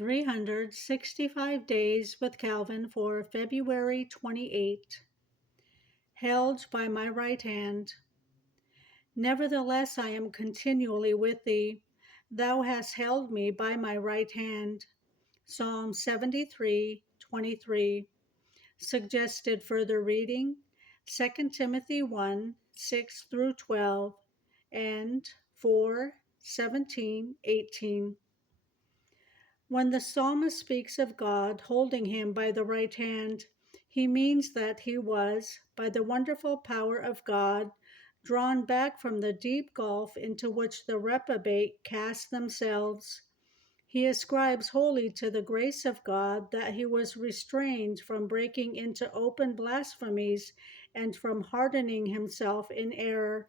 365 Days with Calvin for February 28. Held by my right hand. Nevertheless, I am continually with thee. Thou hast held me by my right hand. Psalm 73:23. Suggested further reading 2 Timothy 1 6 through 12 and 4:17-18. When the psalmist speaks of God holding him by the right hand, he means that he was, by the wonderful power of God, drawn back from the deep gulf into which the reprobate cast themselves. He ascribes wholly to the grace of God that he was restrained from breaking into open blasphemies and from hardening himself in error.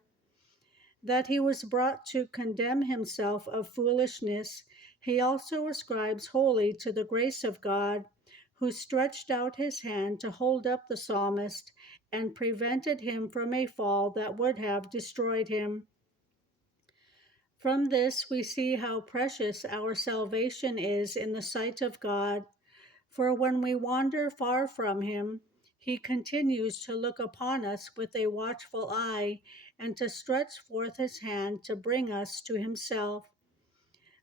That he was brought to condemn himself of foolishness, he also ascribes wholly to the grace of God, who stretched out his hand to hold up the psalmist and prevented him from a fall that would have destroyed him. From this, we see how precious our salvation is in the sight of God, for when we wander far from him, he continues to look upon us with a watchful eye and to stretch forth his hand to bring us to himself.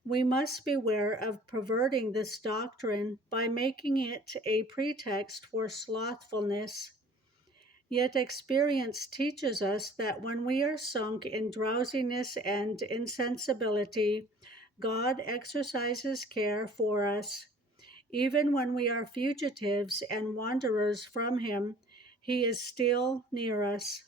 We must beware of perverting this doctrine by making it a pretext for slothfulness. Yet experience teaches us that when we are sunk in drowsiness and insensibility, God exercises care for us. Even when we are fugitives and wanderers from him, he is still near us.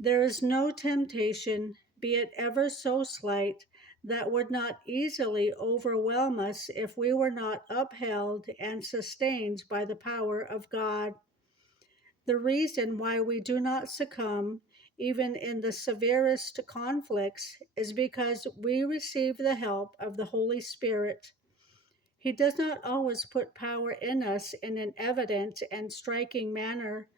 There is no temptation, be it ever so slight, that would not easily overwhelm us if we were not upheld and sustained by the power of God. The reason why we do not succumb, even in the severest conflicts, is because we receive the help of the Holy Spirit. He does not always put power in us in an evident and striking manner,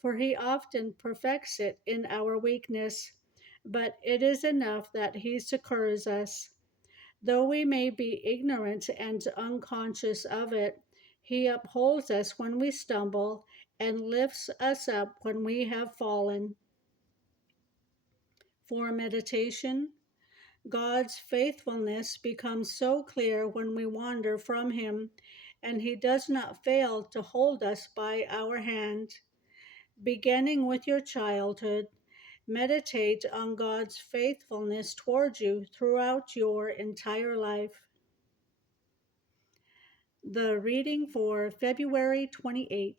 for he often perfects it in our weakness, but it is enough that he succors us. Though we may be ignorant and unconscious of it, he upholds us when we stumble and lifts us up when we have fallen. For meditation, God's faithfulness becomes so clear when we wander from him, and he does not fail to hold us by our hand. Beginning with your childhood, meditate on God's faithfulness toward you throughout your entire life. The reading for February 28.